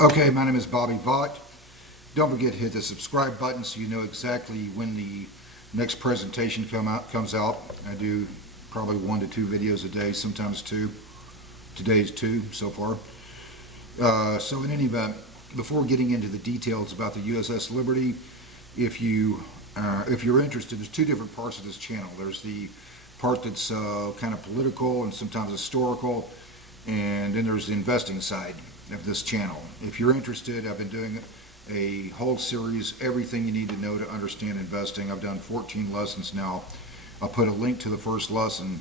Okay, my name is Bobby Vaught. Don't forget to hit the subscribe button so you know exactly when the next presentation comes out. I do probably 1 to 2 videos a day, sometimes 2. Today's 2 so far. So in any event, before getting into the details about the USS Liberty, if you're interested, there's 2 different parts of this channel. There's the part that's kind of political and sometimes historical, and then there's the investing side of this channel. If you're interested, I've been doing a whole series, everything you need to know to understand investing. I've done 14 lessons now. I'll put a link to the first lesson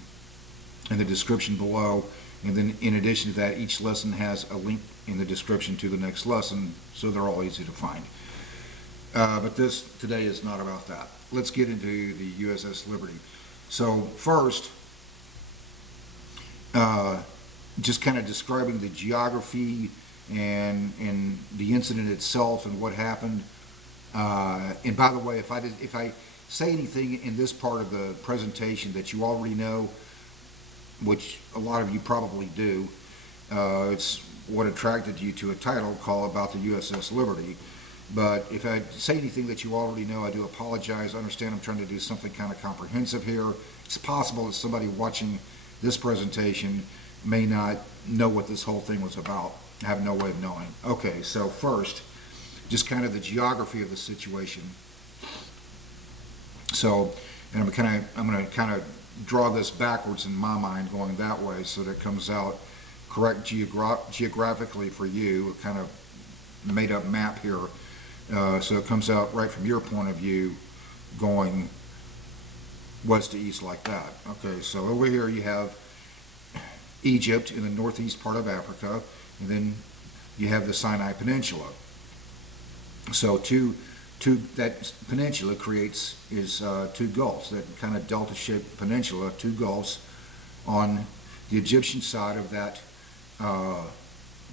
in the description below, and then in addition to that, each lesson has a link in the description to the next lesson, so they're all easy to find. But this today is not about that. Let's get into the USS Liberty. So first, just kind of describing the geography and the incident itself and what happened. And by the way, if I say anything in this part of the presentation that you already know, which a lot of you probably do, it's what attracted you to a title call about the USS Liberty. But if I say anything that you already know, I do apologize. I understand I'm trying to do something kind of comprehensive here. It's possible that somebody watching this presentation may not know what this whole thing was about. I have no way of knowing. Okay, so first, just kind of the geography of the situation. So, and I'm going to kind of draw this backwards in my mind, going that way, so that it comes out correct geographically for you. A kind of made up map here, so it comes out right from your point of view, going west to east like that. Okay, so over here you have Egypt in the northeast part of Africa, and then you have the Sinai Peninsula. So that peninsula creates two gulfs, that kind of delta-shaped peninsula, 2 gulfs. On the Egyptian side of that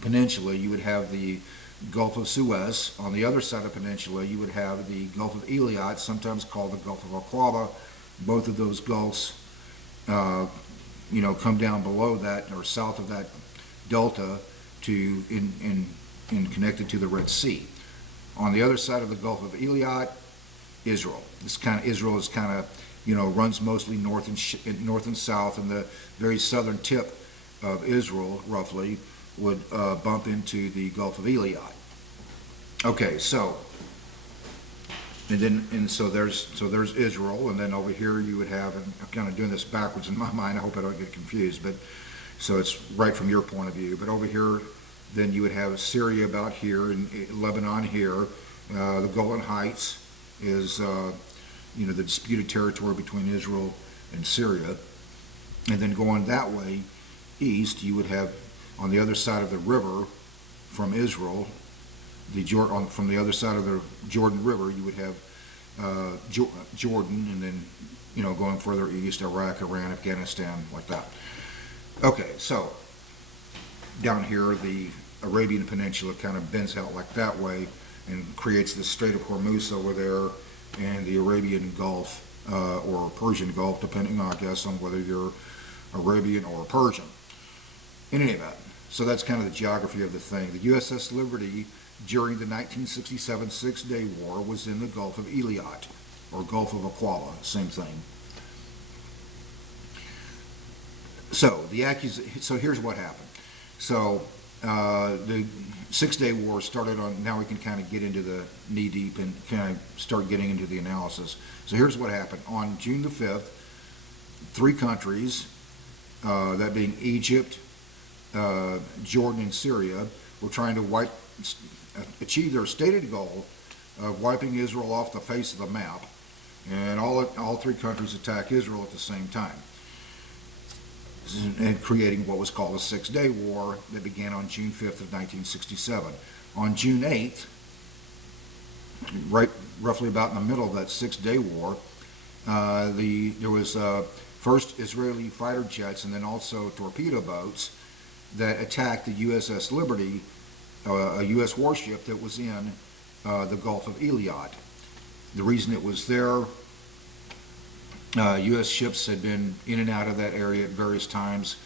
peninsula, you would have the Gulf of Suez. On the other side of the peninsula, you would have the Gulf of Iliad, sometimes called the Gulf of Aqaba. Both of those gulfs come down below that or south of that delta to in connected to the Red Sea. On the other side of the Gulf of Iliad, Israel. Israel is kind of runs mostly north and south, and the very southern tip of Israel roughly would bump into the Gulf of Iliad. Okay, so so there's Israel, and then over here you would have, and I'm kind of doing this backwards in my mind, I hope I don't get confused, but so it's right from your point of view. But over here, then you would have Syria about here, and Lebanon here. The Golan Heights is the disputed territory between Israel and Syria. And then going that way east, you would have on the other side of the river from Israel, from the other side of the Jordan River, you would have Jordan, and then going further east, Iraq, Iran, Afghanistan, like that. Okay, so down here the Arabian Peninsula kind of bends out like that way and creates the Strait of Hormuz over there, and the Arabian Gulf or Persian Gulf, depending on, I guess, on whether you're Arabian or Persian. In any event, so that's kind of the geography of the thing. The USS Liberty during the 1967 Six-Day War was in the Gulf of Iliad, or Gulf of Aqaba, same thing. So so here's what happened. So the Six-Day War started on, now we can kind of get into the knee-deep and kind of start getting into the analysis. So here's what happened. On June the 5th, 3 countries, that being Egypt, Jordan, and Syria, were trying to achieve their stated goal of wiping Israel off the face of the map, and all 3 countries attack Israel at the same time, and creating what was called the Six-Day War that began on June 5th of 1967. On June 8th, roughly about in the middle of that Six-Day War, there was first Israeli fighter jets and then also torpedo boats that attacked the USS Liberty, a U.S. warship that was in the Gulf of Iliad. The reason it was there, U.S. ships had been in and out of that area at various times.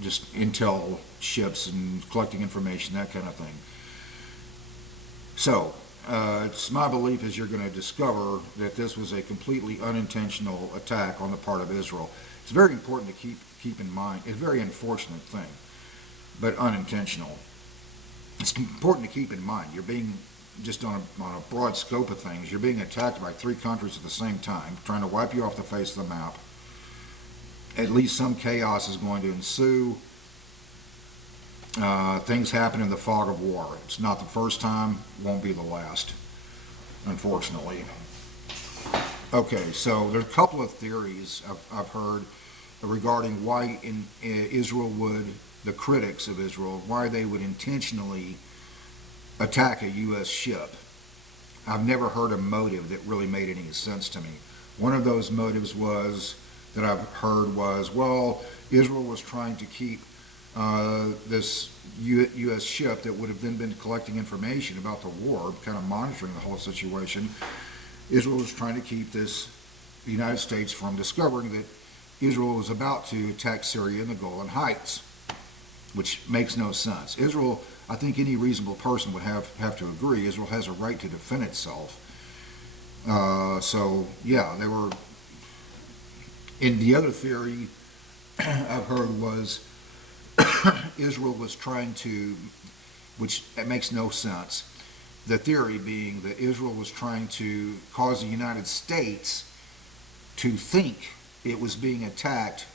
just intel ships and collecting information, that kind of thing. So, it's my belief is you're going to discover that this was a completely unintentional attack on the part of Israel. It's very important to keep in mind. It's a very unfortunate thing, but unintentional. It's important to keep in mind. You're being, just on a broad scope of things, you're being attacked by 3 countries at the same time, trying to wipe you off the face of the map. At least some chaos is going to ensue. Things happen in the fog of war. It's not the first time, won't be the last, unfortunately. Okay, so there's a couple of theories I've heard regarding why Israel would, the critics of Israel, why they would intentionally attack a U.S. ship. I've never heard a motive that really made any sense to me. One of those motives that I've heard was, well, Israel was trying to keep this U.S. ship that would have then been collecting information about the war, kind of monitoring the whole situation. Israel was trying to keep the United States from discovering that Israel was about to attack Syria in the Golan Heights, which makes no sense. Israel, I think any reasonable person would have to agree, Israel has a right to defend itself. So, yeah, they were... And the other theory I've heard was Israel was trying to, which it makes no sense, the theory being that Israel was trying to cause the United States to think it was being attacked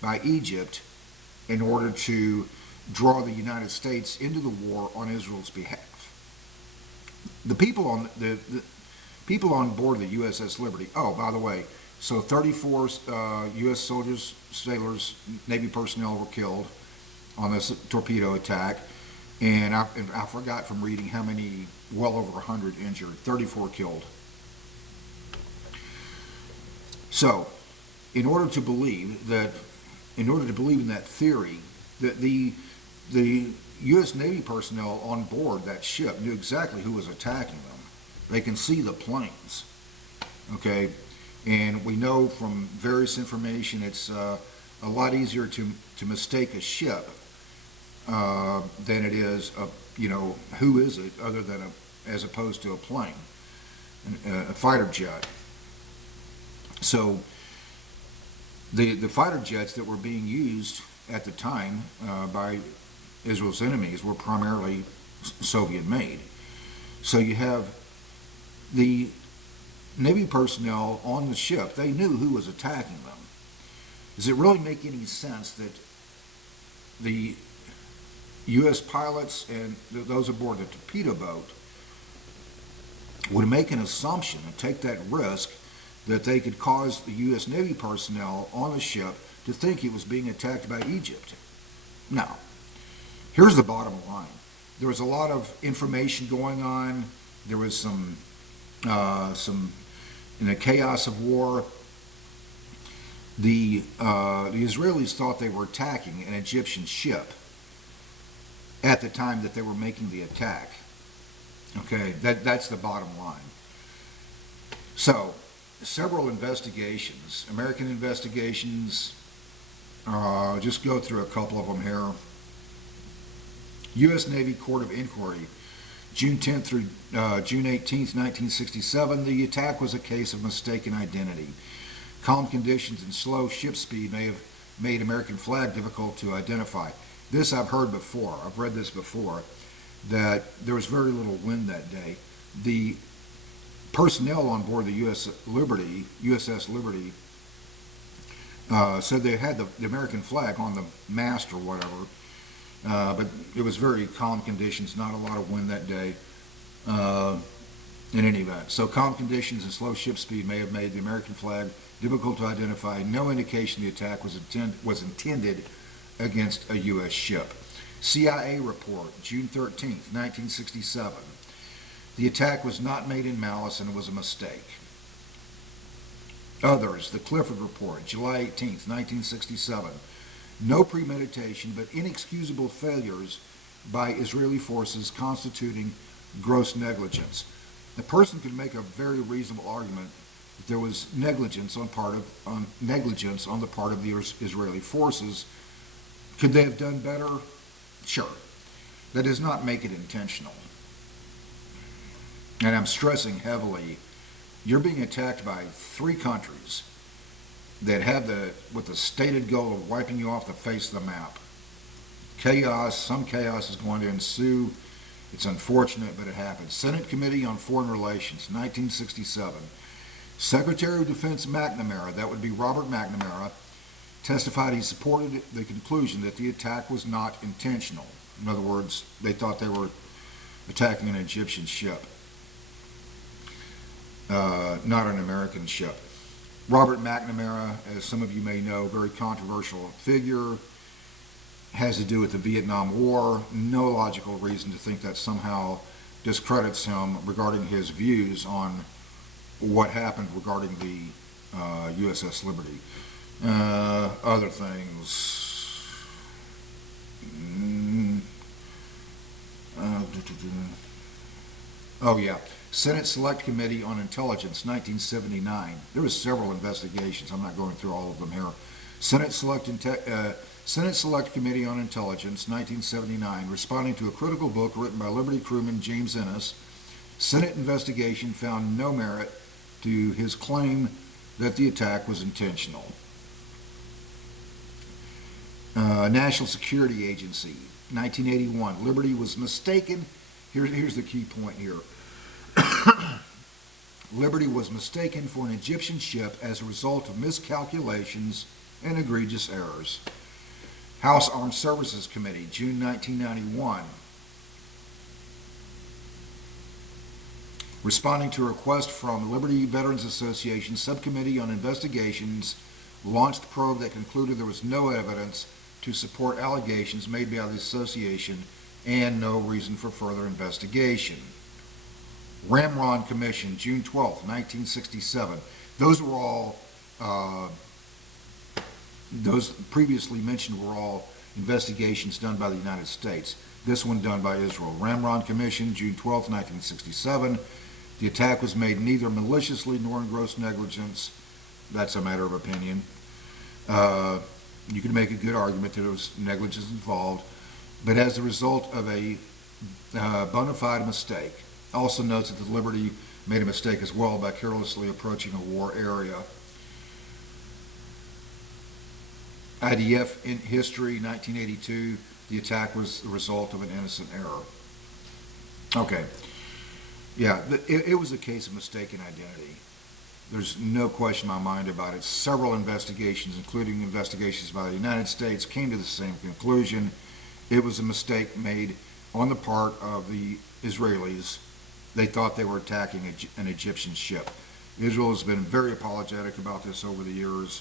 by Egypt in order to draw the United States into the war on Israel's behalf. The people on the people on board the USS Liberty, oh, by the way, so 34 U.S. soldiers, sailors, Navy personnel were killed on this torpedo attack, and I forgot from reading how many, well over 100 injured, 34 killed. So, in order to believe in that theory, that the U.S. Navy personnel on board that ship knew exactly who was attacking them. They can see the planes, okay? And we know from various information it's a lot easier to mistake a ship than it is who is it other than as opposed to a plane, a fighter jet. So the fighter jets that were being used at the time by Israel's enemies were primarily Soviet made. So you have the Navy personnel on the ship, they knew who was attacking them. Does it really make any sense that the U.S. pilots and those aboard the torpedo boat would make an assumption and take that risk that they could cause the U.S. Navy personnel on the ship to think it was being attacked by Egypt? Now, here's the bottom line. There was a lot of information going on. There was some in the chaos of war, the Israelis thought they were attacking an Egyptian ship at the time that they were making the attack. Okay, that's the bottom line. So, several investigations, American investigations, just go through a couple of them here. U.S. Navy Court of Inquiry, June 10th through June 18th, 1967, the attack was a case of mistaken identity. Calm conditions and slow ship speed may have made American flag difficult to identify. This I've heard before. I've read this before, that there was very little wind that day. The personnel on board the USS Liberty said they had the American flag on the mast or whatever, but it was very calm conditions, not a lot of wind that day in any event. So calm conditions and slow ship speed may have made the American flag difficult to identify. No indication the attack was intended against a U.S. ship. CIA report, June 13th, 1967. The attack was not made in malice and it was a mistake. Others, the Clifford report, July 18th, 1967. No premeditation, but inexcusable failures by Israeli forces constituting gross negligence. The person could make a very reasonable argument that there was negligence on the part of the Israeli forces Could they have done better? Sure. That does not make it intentional. And I'm stressing heavily, you're being attacked by 3 countries that have with the stated goal of wiping you off the face of the map. Chaos, some chaos is going to ensue. It's unfortunate, but it happened. Senate Committee on Foreign Relations, 1967. Secretary of Defense McNamara, that would be Robert McNamara, testified he supported the conclusion that the attack was not intentional. In other words, they thought they were attacking an Egyptian ship, not an American ship. Robert McNamara, as some of you may know, very controversial figure, has to do with the Vietnam War. No logical reason to think that somehow discredits him regarding his views on what happened regarding the USS Liberty. Other things. Oh yeah, Senate Select Committee on Intelligence, 1979. There was several investigations. I'm not going through all of them here. Senate Select Committee on Intelligence, 1979, responding to a critical book written by Liberty crewman James Ennis. Senate investigation found no merit to his claim that the attack was intentional. National Security Agency, 1981. Liberty was mistaken. Here's the key point here. Liberty was mistaken for an Egyptian ship as a result of miscalculations and egregious errors. House Armed Services Committee, June 1991. Responding to a request from Liberty Veterans Association Subcommittee on Investigations, launched a probe that concluded there was no evidence to support allegations made by the association and no reason for further investigation. Ramron Commission, June 12, 1967. Those were all, those previously mentioned were all investigations done by the United States. This one done by Israel. Ramron Commission, June 12, 1967. The attack was made neither maliciously nor in gross negligence. That's a matter of opinion. You can make a good argument that there was negligence involved, but as a result of a bona fide mistake. Also notes that the Liberty made a mistake as well by carelessly approaching a war area. IDF in history, 1982, the attack was the result of an innocent error. Okay, yeah, it was a case of mistaken identity. There's no question in my mind about it. Several investigations, including investigations by the United States, came to the same conclusion. It was a mistake made on the part of the Israelis. They thought they were attacking an Egyptian ship. Israel has been very apologetic about this over the years.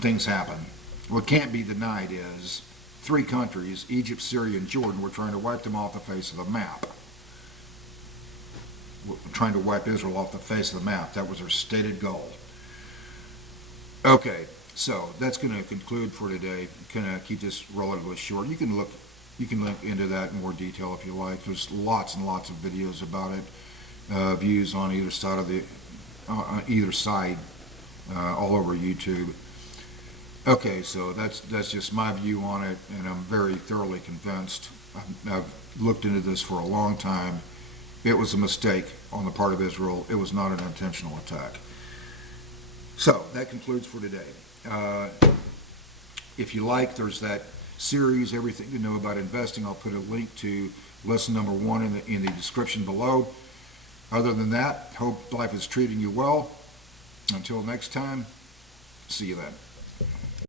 Things happen. What can't be denied is 3 countries, Egypt, Syria, and Jordan, were trying to wipe them off the face of the map. Trying to wipe Israel off the face of the map. That was their stated goal. Okay, so that's going to conclude for today. Going to keep this relatively short. You can look into that in more detail if you like. There's lots and lots of videos about it, views on either side of all over YouTube. Okay, so that's just my view on it, and I'm very thoroughly convinced. I've looked into this for a long time. It was a mistake on the part of Israel. It was not an intentional attack. So that concludes for today. If you like, there's that series, Everything to Know About Investing. I'll put a link to lesson number 1 in the description below. Other than that, hope life is treating you well. Until next time, see you then.